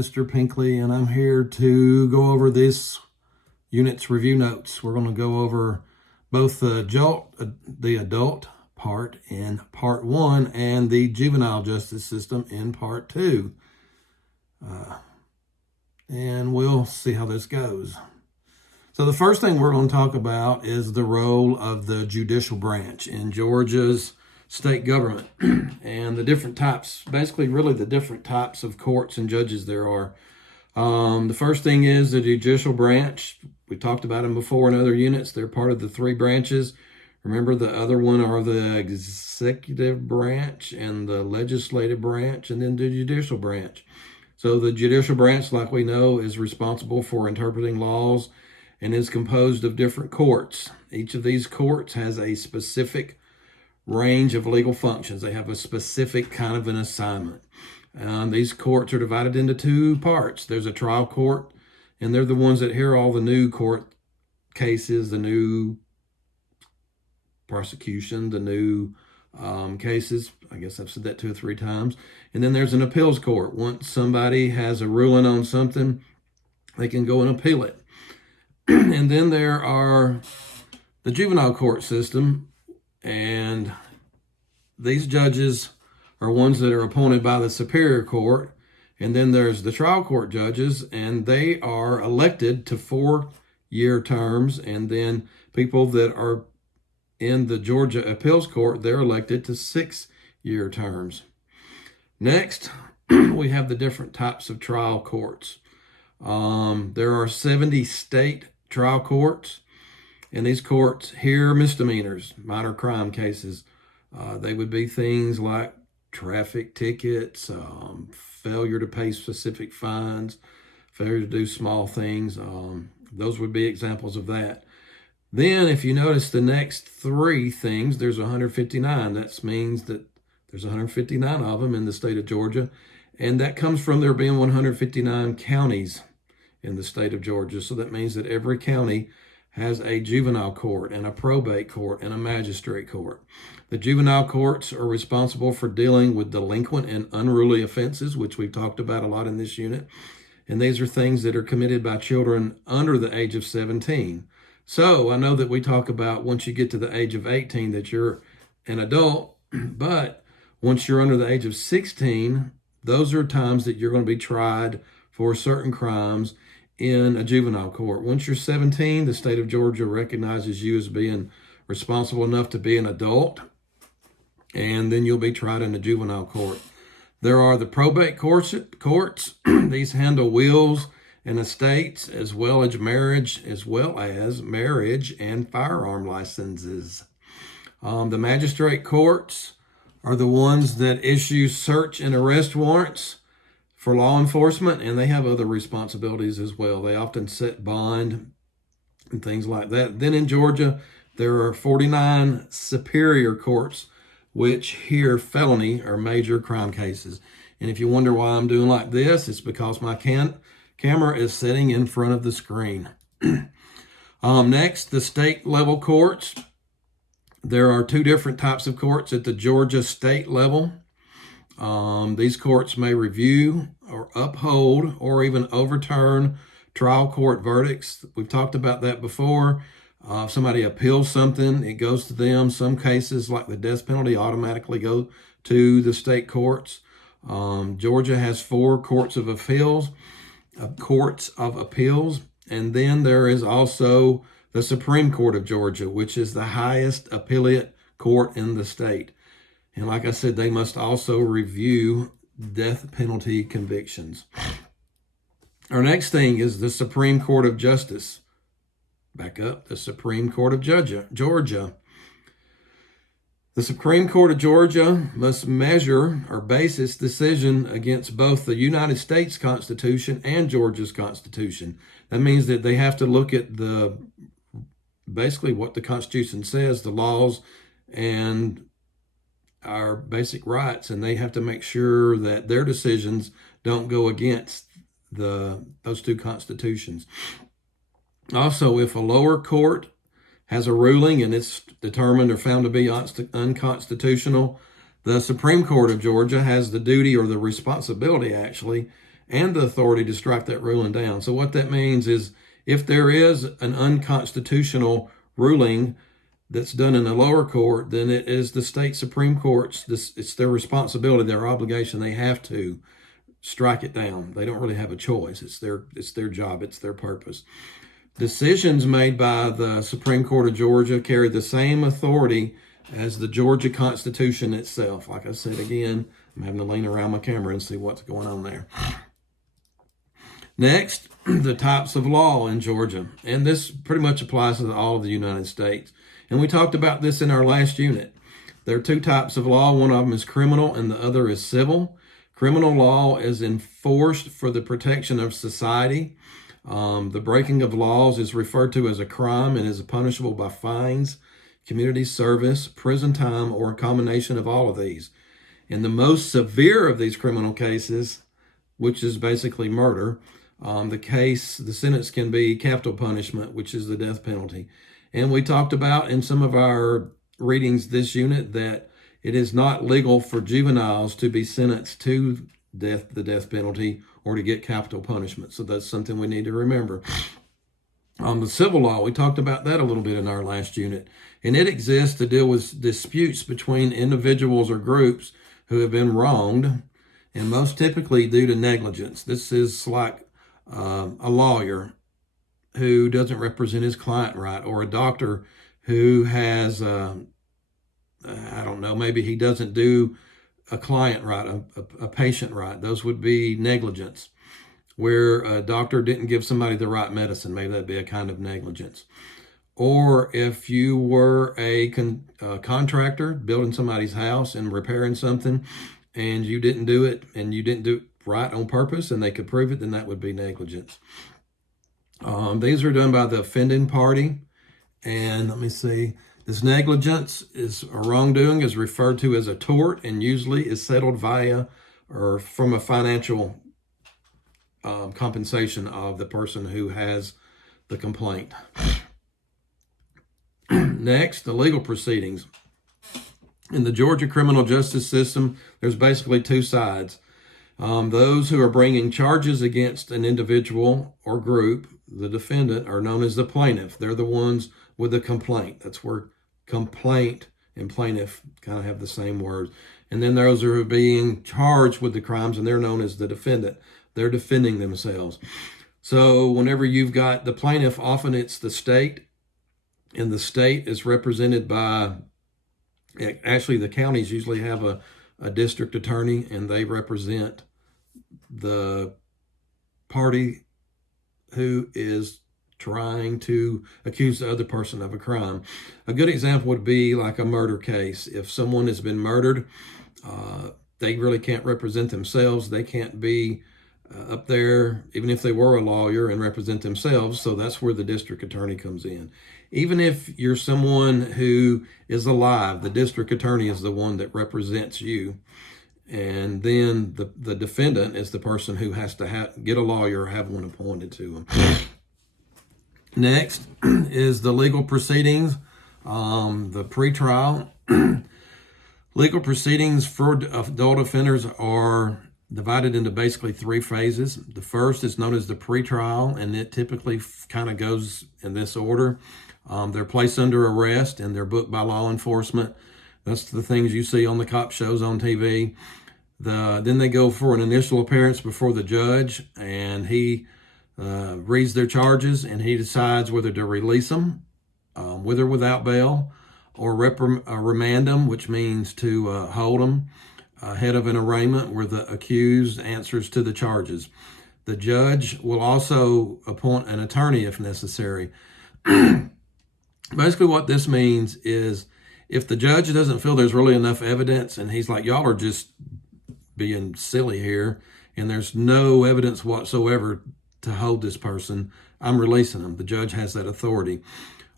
Mr. Pinkley, and I'm here to go over this unit's review notes. We're going to go over both the adult part in part 1 and the juvenile justice system in part 2. And we'll see how this goes. So the first thing we're going to talk about is the role of the judicial branch in Georgia's state government and the different types, basically really the different types of courts and judges there are. The first thing is the judicial branch. We talked about them before in other units. They're part of the 3 branches. Remember, the other one are the executive branch and the legislative branch and then the judicial branch. So the judicial branch, like we know, is responsible for interpreting laws and is composed of different courts. Each of these courts has a specific range of legal functions. They have a specific kind of an assignment. These courts are divided into 2 parts. There's a trial court, and they're the ones that hear all the new court cases, the new prosecution, the new cases. I guess I've said that 2 or 3 times. And then there's an appeals court. Once somebody has a ruling on something, they can go and appeal it. And then there are the juvenile court system, and these judges are ones that are appointed by the Superior Court. And then there's the trial court judges, and they are elected to 4-year terms. And then people that are in the Georgia Appeals Court, they're elected to 6-year terms. Next, we have the different types of trial courts. There are 70 state trial courts, and these courts hear misdemeanors, minor crime cases. They would be things like traffic tickets, failure to pay specific fines, failure to do small things. Those would be examples of that. Then if you notice the next 3 things, there's 159. That means that there's 159 of them in the state of Georgia. And that comes from there being 159 counties in the state of Georgia. So that means that every county has a juvenile court and a probate court and a magistrate court. The juvenile courts are responsible for dealing with delinquent and unruly offenses, which we've talked about a lot in this unit. And these are things that are committed by children under the age of 17. So I know that we talk about once you get to the age of 18 that you're an adult, but once you're under the age of 16, those are times that you're going to be tried for certain crimes in a juvenile court. Once you're 17, the state of Georgia recognizes you as being responsible enough to be an adult, and then you'll be tried in the juvenile court. There are the probate courts. These handle wills and estates, as well as marriage and firearm licenses. The magistrate courts are the ones that issue search and arrest warrants for law enforcement, and they have other responsibilities as well. They often set bond and things like that. Then in Georgia, there are 49 superior courts, which hear felony or major crime cases. And if you wonder why I'm doing like this, it's because my camera is sitting in front of the screen. Next, the state level courts. There are 2 different types of courts at the Georgia state level. These courts may review or uphold or even overturn trial court verdicts. We've talked about that before. If somebody appeals something, it goes to them. Some cases, like the death penalty, automatically go to the state courts. Georgia has 4 courts of appeals, and then there is also the Supreme Court of Georgia, which is the highest appellate court in the state. And like I said, they must also review death penalty convictions. Our next thing is the Supreme Court of Justice. Back up, the Supreme Court of Georgia. The Supreme Court of Georgia must measure or base its decision against both the United States Constitution and Georgia's Constitution. That means that they have to look at basically what the Constitution says, the laws, and our basic rights, and they have to make sure that their decisions don't go against those 2 constitutions. Also, if a lower court has a ruling and it's determined or found to be unconstitutional, the Supreme Court of Georgia has the duty or the responsibility, actually, and the authority to strike that ruling down. So what that means is if there is an unconstitutional ruling that's done in the lower court, then it is the state Supreme Court's, it's their responsibility, their obligation. They have to strike it down. They don't really have a choice. It's their job. It's their purpose. Decisions made by the Supreme Court of Georgia carry the same authority as the Georgia Constitution itself. Like I said, again, I'm having to lean around my camera and see what's going on there. Next, the types of law in Georgia. And this pretty much applies to all of the United States. And we talked about this in our last unit. There are two types of law. One of them is criminal and the other is civil. Criminal law is enforced for the protection of society. The breaking of laws is referred to as a crime and is punishable by fines, community service, prison time, or a combination of all of these. In the most severe of these criminal cases, which is basically murder, the sentence can be capital punishment, which is the death penalty. And we talked about in some of our readings this unit that it is not legal for juveniles to be sentenced to the death penalty or to get capital punishment. So that's something we need to remember. The civil law, we talked about that a little bit in our last unit. And it exists to deal with disputes between individuals or groups who have been wronged, and most typically due to negligence. This is like a lawyer who doesn't represent his client right, or a doctor who has, maybe he doesn't do a client right, a patient right. Those would be negligence, where a doctor didn't give somebody the right medicine. Maybe that'd be a kind of negligence. Or if you were a contractor building somebody's house and repairing something, and you didn't do it, and you didn't do it right on purpose, and they could prove it, then that would be negligence. These are done by the offending party. And let me see. This negligence is a wrongdoing is referred to as a tort and usually is settled via or from a financial compensation of the person who has the complaint. Next, the legal proceedings. In the Georgia criminal justice system, there's basically two sides. Those who are bringing charges against an individual or group, the defendant, are known as the plaintiff. They're the ones with the complaint. That's where complaint and plaintiff kind of have the same words. And then those who are being charged with the crimes, and they're known as the defendant. They're defending themselves. So whenever you've got the plaintiff, often it's the state, and the state is represented by, actually the counties usually have a district attorney, and they represent the party who is trying to accuse the other person of a crime. A good example would be like a murder case. If someone has been murdered, they really can't represent themselves. They can't be up there, even if they were a lawyer, and represent themselves. So that's where the district attorney comes in. Even if you're someone who is alive, the district attorney is the one that represents you. And then the defendant is the person who has to get a lawyer or have one appointed to him. Next is the legal proceedings, the pretrial. Legal proceedings for adult offenders are divided into basically three phases. The first is known as the pretrial, and it typically kind of goes in this order. They're placed under arrest and they're booked by law enforcement. That's the things you see on the cop shows on TV. Then they go for an initial appearance before the judge, and he reads their charges, and he decides whether to release them, with or without bail, or remand them, which means to hold them ahead of an arraignment where the accused answers to the charges. The judge will also appoint an attorney if necessary. Basically what this means is if the judge doesn't feel there's really enough evidence, and he's like, y'all are just being silly here, and there's no evidence whatsoever to hold this person, I'm releasing them. The judge has that authority.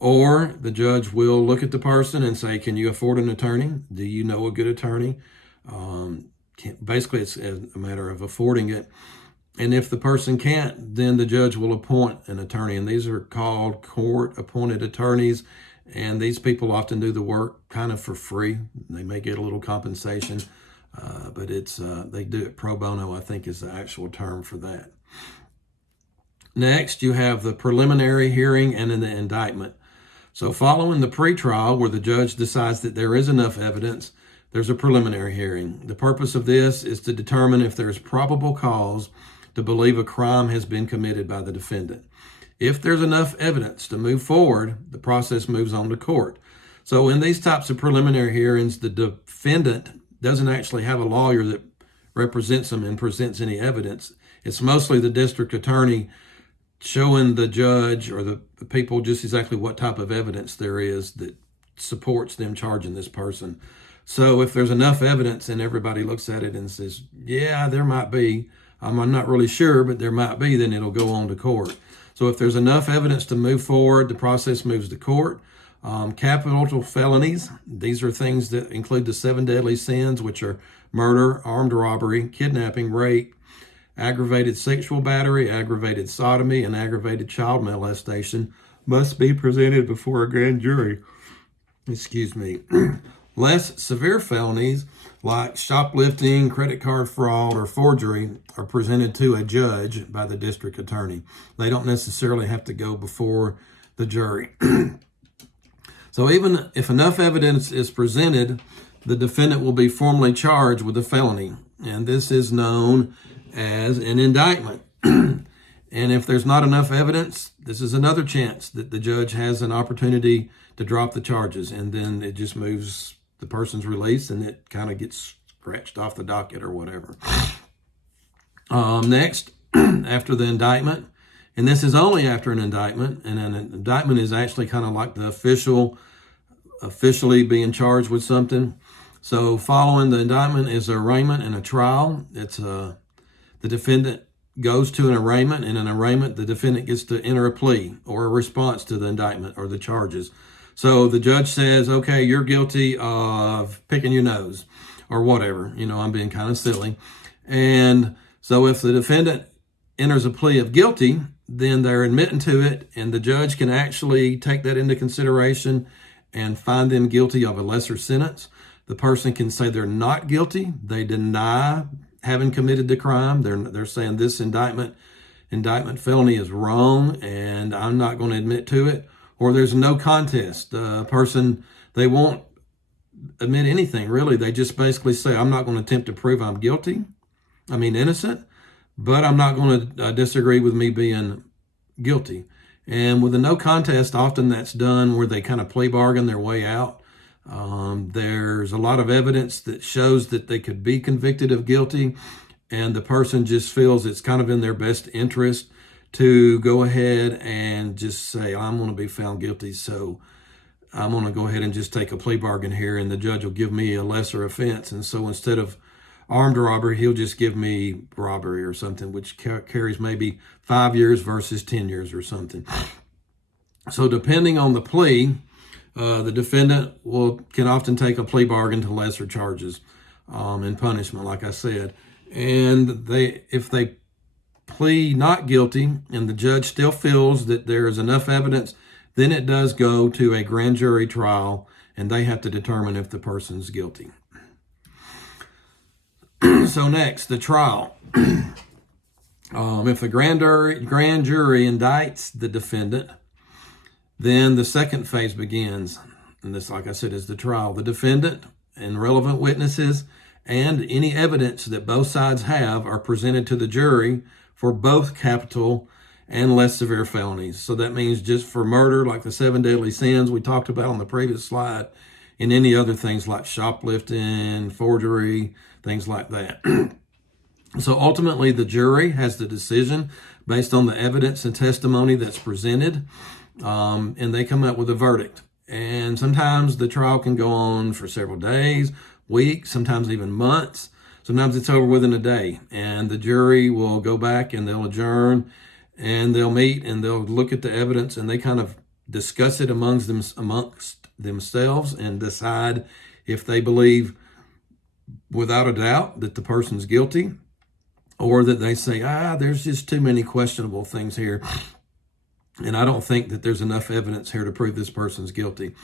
Or the judge will look at the person and say, can you afford an attorney? Do you know a good attorney? Basically, it's a matter of affording it. And if the person can't, then the judge will appoint an attorney. And these are called court-appointed attorneys. And these people often do the work kind of for free. They may get a little compensation. but it's they do it pro bono, I think is the actual term for that. Next, you have the preliminary hearing and then the indictment. So following the pretrial, where the judge decides that there is enough evidence, there's a preliminary hearing. The purpose of this is to determine if there is probable cause to believe a crime has been committed by the defendant. If there's enough evidence to move forward, the process moves on to court. So in these types of preliminary hearings, the defendant doesn't actually have a lawyer that represents them and presents any evidence. It's mostly the district attorney showing the judge or the people just exactly what type of evidence there is that supports them charging this person. So if there's enough evidence and everybody looks at it and says, yeah, there might be, I'm not really sure, but there might be, then it'll go on to court. So if there's enough evidence to move forward, the process moves to court. Capital felonies, these are things that include the 7 deadly sins, which are murder, armed robbery, kidnapping, rape, aggravated sexual battery, aggravated sodomy, and aggravated child molestation, must be presented before a grand jury. Excuse me. Less severe felonies like shoplifting, credit card fraud, or forgery are presented to a judge by the district attorney. They don't necessarily have to go before the jury. So even if enough evidence is presented, the defendant will be formally charged with a felony, and this is known as an indictment. And if there's not enough evidence, this is another chance that the judge has an opportunity to drop the charges, and then it just moves, the person's released, and it kind of gets scratched off the docket or whatever. Next, after the indictment, and this is only after an indictment, and an indictment is actually kind of like the officially being charged with something. So following the indictment is an arraignment and a trial. It's the defendant goes to an arraignment. In an arraignment, the defendant gets to enter a plea or a response to the indictment or the charges. So the judge says, okay, you're guilty of picking your nose or whatever. I'm being kind of silly. And so if the defendant enters a plea of guilty, then they're admitting to it, and the judge can actually take that into consideration and find them guilty of a lesser sentence. The person can say they're not guilty. They deny having committed the crime. They're saying this indictment felony is wrong, and I'm not going to admit to it. Or there's no contest. The person, they won't admit anything, really. They just basically say, I'm not going to attempt to prove I'm innocent, but I'm not going to disagree with me being guilty. And with a no contest, often that's done where they kind of plea bargain their way out. There's a lot of evidence that shows that they could be convicted of guilty, and the person just feels it's kind of in their best interest to go ahead and just say, I'm going to be found guilty, so I'm going to go ahead and just take a plea bargain here, and the judge will give me a lesser offense. And so instead of armed robbery, he'll just give me robbery or something, which carries maybe 5 years versus 10 years or something. So depending on the plea, the defendant can often take a plea bargain to lesser charges and punishment, like I said. And if they plea not guilty and the judge still feels that there is enough evidence, then it does go to a grand jury trial, and they have to determine if the person's guilty. So next, the trial. If the grand jury indicts the defendant, then the second phase begins. And this, like I said, is the trial. The defendant and relevant witnesses and any evidence that both sides have are presented to the jury for both capital and less severe felonies. So that means just for murder, like the 7 deadly sins we talked about on the previous slide, and any other things like shoplifting, forgery, things like that. So ultimately, the jury has the decision based on the evidence and testimony that's presented, and they come up with a verdict. And sometimes the trial can go on for several days, weeks, sometimes even months. Sometimes it's over within a day, and the jury will go back and they'll adjourn, and they'll meet and they'll look at the evidence, and they kind of discuss it amongst themselves and decide if they believe without a doubt that the person's guilty, or that they say, there's just too many questionable things here, and I don't think that there's enough evidence here to prove this person's guilty.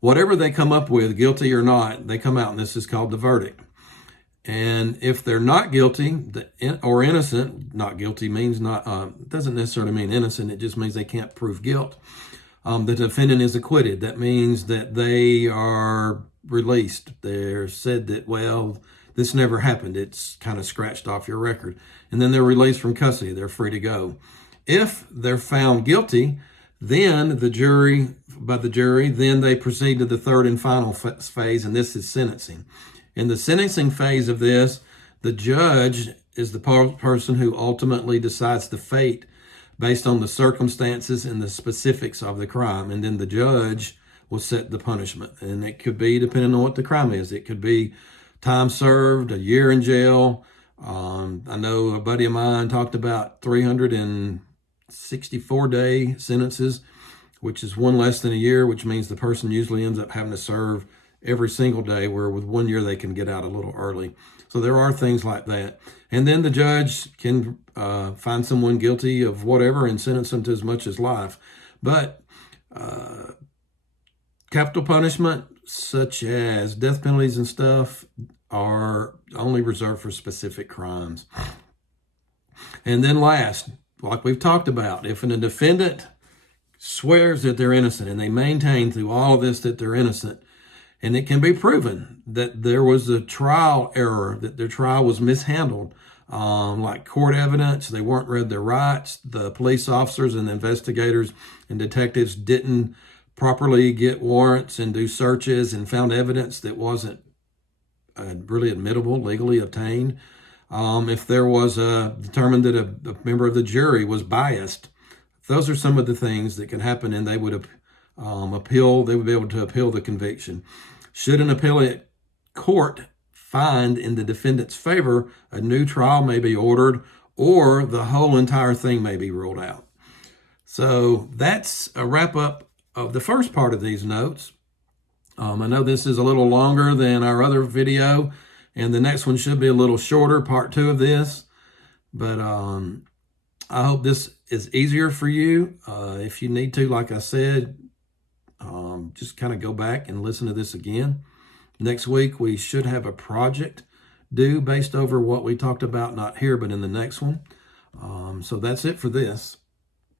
Whatever they come up with, guilty or not, they come out, and this is called the verdict. And if they're not guilty or innocent, not guilty means not, doesn't necessarily mean innocent. It just means they can't prove guilt. The defendant is acquitted. That means that they are released. They're said that, well, this never happened. It's kind of scratched off your record. And then they're released from custody. They're free to go. If they're found guilty, then by the jury, then they proceed to the third and final phase, and this is sentencing. In the sentencing phase of this, the judge is the person who ultimately decides the fate based on the circumstances and the specifics of the crime. And then the judge will set the punishment. And it could be depending on what the crime is. It could be time served, a year in jail. I know a buddy of mine talked about 364-day sentences, which is one less than a year, which means the person usually ends up having to serve every single day, where with 1 year they can get out a little early. So there are things like that. And then the judge can find someone guilty of whatever and sentence them to as much as life. But capital punishment, such as death penalties and stuff, are only reserved for specific crimes. And then last, like we've talked about, if a defendant swears that they're innocent and they maintain through all of this that they're innocent, and it can be proven that there was a trial error, that their trial was mishandled, like court evidence, they weren't read their rights, the police officers and the investigators and detectives didn't properly get warrants and do searches and found evidence that wasn't really admittable, legally obtained. If there was determined that a member of the jury was biased, those are some of the things that can happen, and they would appeal. They would be able to appeal the conviction. Should an appellate court find in the defendant's favor, a new trial may be ordered, or the whole entire thing may be ruled out. So that's a wrap up of the first part of these notes. I know this is a little longer than our other video, and the next one should be a little shorter, part 2 of this. But I hope this is easier for you. If you need to, like I said, just kind of go back and listen to this again. Next week, we should have a project due based over what we talked about, not here, but in the next one. So that's it for this.